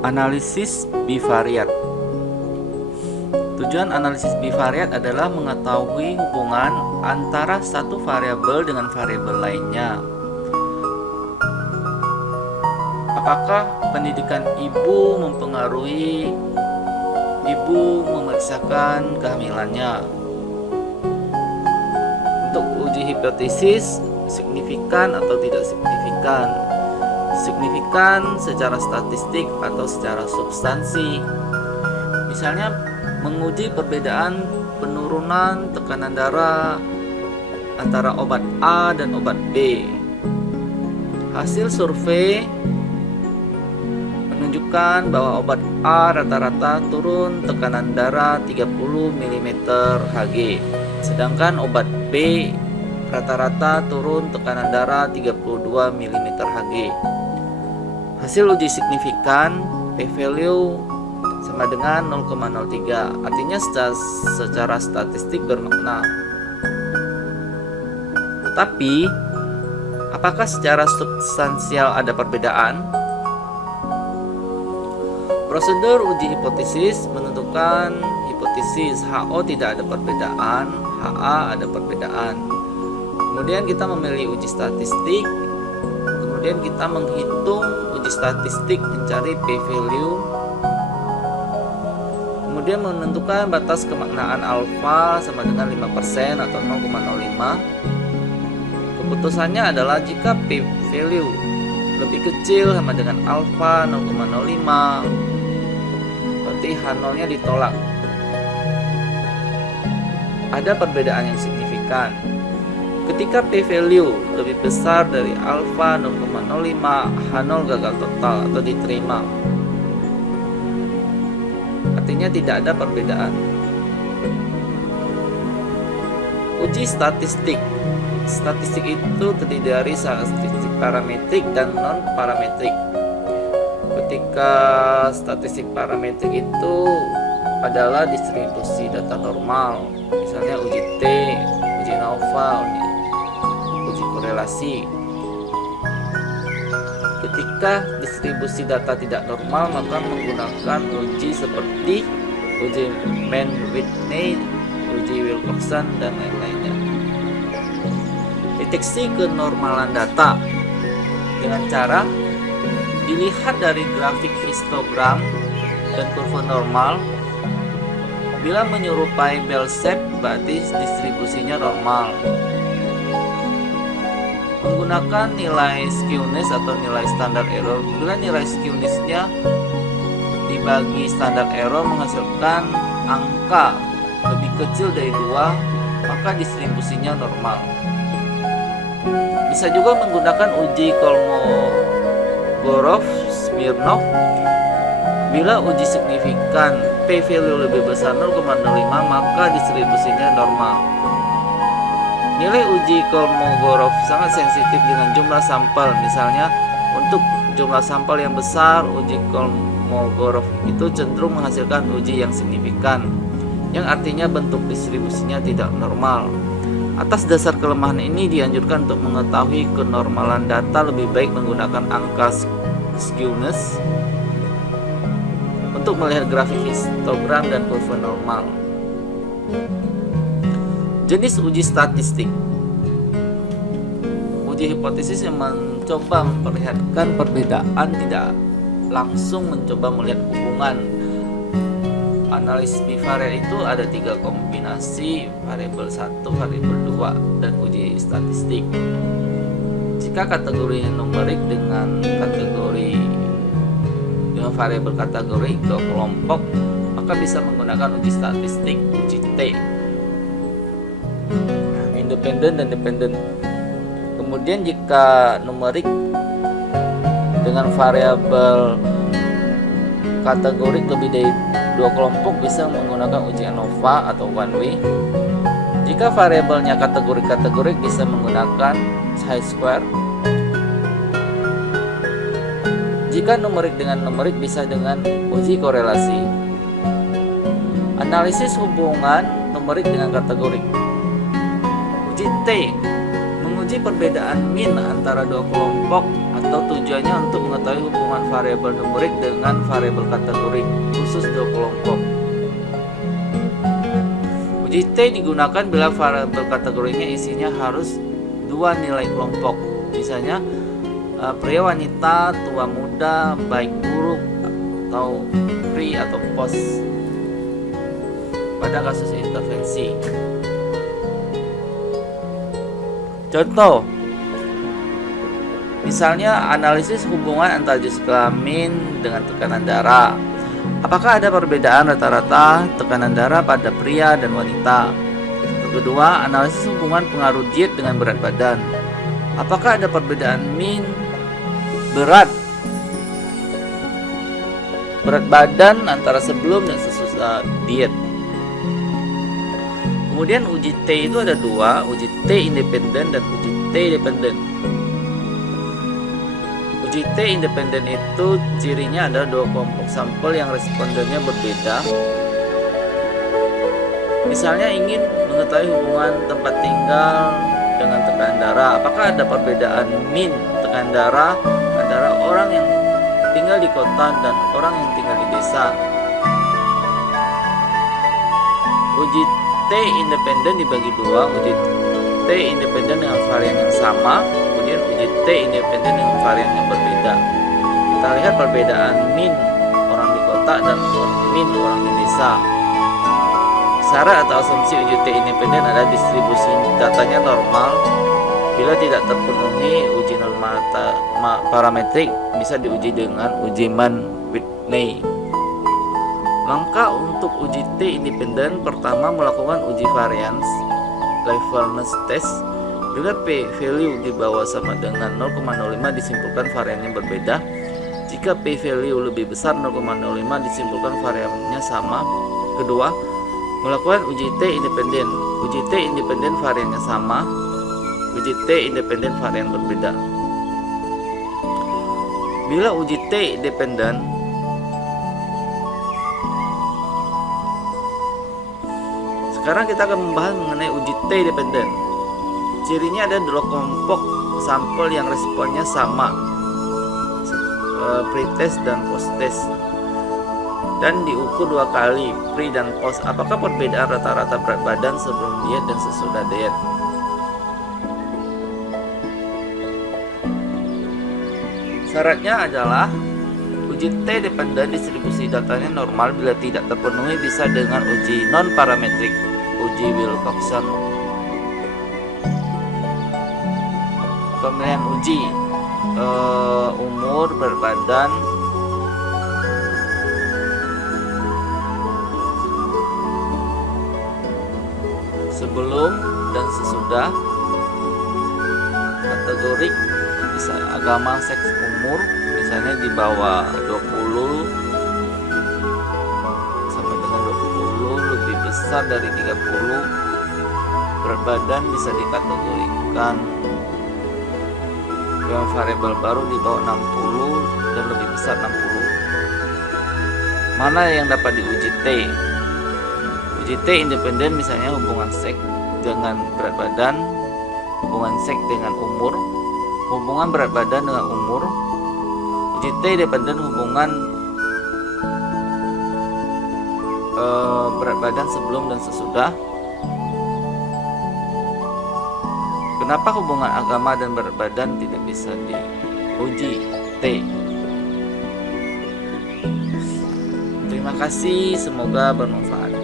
Analisis bivariat. Tujuan analisis bivariat adalah mengetahui hubungan antara satu variabel dengan variabel lainnya. Apakah pendidikan ibu mempengaruhi ibu memeriksakan kehamilannya? Untuk uji hipotesis, signifikan atau tidak signifikan? Signifikan secara statistik atau secara substansi. Misalnya menguji perbedaan penurunan tekanan darah antara obat A dan obat B. Hasil survei menunjukkan bahwa obat A rata-rata turun tekanan darah 30 mm Hg, sedangkan obat B rata-rata turun tekanan darah 32 mm Hg. Hasil uji signifikan p-value sama dengan 0,03, artinya secara statistik bermakna. Tetapi apakah secara substansial ada perbedaan? Prosedur uji hipotesis menentukan hipotesis HO tidak ada perbedaan, HA ada perbedaan. Kemudian kita memilih uji statistik. Kemudian kita menghitung uji statistik mencari p-value. Kemudian menentukan batas kemaknaan alfa sama dengan 5% atau 0,05. Keputusannya adalah jika p-value lebih kecil sama dengan alfa 0,05, berarti H0-nya ditolak. Ada perbedaan yang signifikan. Ketika p-value lebih besar dari alfa 0,05, H0 gagal total atau diterima. Artinya tidak ada perbedaan. Uji statistik. Statistik itu terdiri dari statistik parametrik dan non-parametrik. Ketika statistik parametrik itu adalah distribusi data normal, misalnya uji T, uji ANOVA, uji korelasi. Ketika distribusi data tidak normal, maka menggunakan uji seperti uji Mann-Whitney, uji Wilcoxon, dan lain-lainnya. Deteksi kenormalan data dengan cara dilihat dari grafik histogram dan kurva normal. Bila menyerupai bell shape, berarti distribusinya normal. Menggunakan nilai skewness atau nilai standar error. Bila nilai skewness-nya dibagi standar error menghasilkan angka lebih kecil dari 2, maka distribusinya normal. Bisa juga menggunakan uji Kolmogorov-Smirnov. Bila uji signifikan p-value lebih besar 0,05, maka distribusinya normal. Nilai uji Kolmogorov sangat sensitif dengan jumlah sampel. Misalnya, untuk jumlah sampel yang besar, uji Kolmogorov itu cenderung menghasilkan uji yang signifikan, yang artinya bentuk distribusinya tidak normal. Atas dasar kelemahan ini dianjurkan untuk mengetahui kenormalan data lebih baik menggunakan angka skewness untuk melihat grafik histogram dan kurva normal. Jenis uji statistik. Uji hipotesis yang mencoba memperlihatkan perbedaan, tidak langsung mencoba melihat hubungan. Analisis bivariat itu ada 3 kombinasi, variabel 1, variabel 2, dan uji statistik. Jika kategori numerik dengan variabel kategori 2 kelompok, maka bisa menggunakan uji statistik, uji T, independen dan dependen. Kemudian jika numerik dengan variabel kategori lebih dari 2 kelompok, bisa menggunakan uji ANOVA atau one way. Jika variabelnya kategori bisa menggunakan chi-square. Jika numerik dengan numerik bisa dengan uji korelasi. Analisis hubungan numerik dengan kategori. Uji T menguji perbedaan min antara 2 kelompok atau tujuannya untuk mengetahui hubungan variabel numerik dengan variabel kategorik khusus dua kelompok. Uji T digunakan bila variabel kategorinya isinya harus dua nilai kelompok, misalnya pria wanita, tua muda, baik buruk, atau pre atau post pada kasus intervensi. Contoh, misalnya analisis hubungan antar jenis kelamin dengan tekanan darah. Apakah ada perbedaan rata-rata tekanan darah pada pria dan wanita? Kedua, analisis hubungan pengaruh diet dengan berat badan. Apakah ada perbedaan berat badan antara sebelum dan sesudah diet? Kemudian uji T itu ada dua, uji T independen dan uji T dependen. Uji T independen itu cirinya adalah dua kelompok sampel yang respondennya berbeda. Misalnya ingin mengetahui hubungan tempat tinggal dengan tekanan darah. Apakah ada perbedaan tekanan darah antara orang yang tinggal di kota dan orang yang tinggal di desa? Uji T independen dibagi dua, uji T independen dengan varian yang sama, kemudian uji T independen dengan varian yang berbeda. Kita lihat perbedaan orang di kota dan orang di desa. Syarat atau asumsi uji T independen adalah distribusi datanya normal. Bila tidak terpenuhi uji normal parametrik, bisa diuji dengan uji Mann-Whitney. Maka untuk uji T independen, pertama melakukan uji variance Liveness test. Bila P value di bawah sama dengan 0,05 disimpulkan variannya berbeda. Jika P value lebih besar 0,05 disimpulkan variannya sama. Kedua, melakukan uji T independen. Uji T independen variannya sama. Uji T independen varian berbeda. Bila uji T independen, sekarang kita akan membahas mengenai uji T dependen. Cirinya ada dua kelompok sampel yang responnya sama, pre-test dan post-test, dan diukur dua kali, pre dan post. Apakah perbedaan rata-rata berat badan sebelum diet dan sesudah diet? Syaratnya adalah uji T dependen distribusi datanya normal. Bila tidak terpenuhi bisa dengan uji non-parametrik, uji Wilcoxon. Pemilihan uji umur, berat badan, sebelum dan sesudah, kategorik, bisa agama, seks, umur, misalnya di bawah 20 sampai dengan 20, lebih besar dari 30. Berat badan bisa dikategorikan dengan variabel baru di bawah 60 dan lebih besar 60. Mana yang dapat diuji T? Uji T independen misalnya hubungan seks dengan berat badan, hubungan seks dengan umur, hubungan berat badan dengan umur. Uji T dependen hubungan berat badan sebelum dan sesudah. Kenapa hubungan agama dan berat badan tidak bisa diuji T? Terima kasih, semoga bermanfaat.